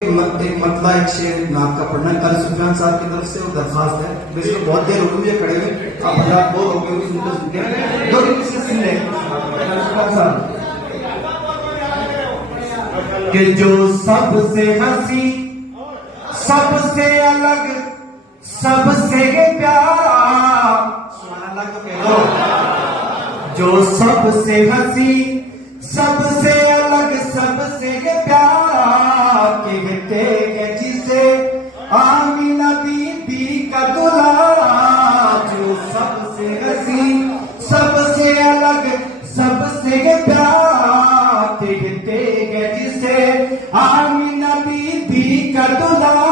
एक मतला एक शेर नाम का पढ़ना है। कल सुफियान साहब की तरफ से वो दरखास्त है। वैसे बहुत देर हो गई है खड़े हुए, आप हजार बोर हो गए सुनते सुनते, दो दिन से सुन ले कि जो सबसे हंसी, सबसे अलग, सबसे प्यारा, सुभान अल्लाह कह दो। जो सबसे हंसी, सबसे अलग, सबसे प्यारा, कहते हैं जिसे आमीना बीबी का दुलारा। जो सबसे हंसी, सबसे अलग, सबसे प्यारा, कहते हैं जिसे आमीना बीबी का दुलारा।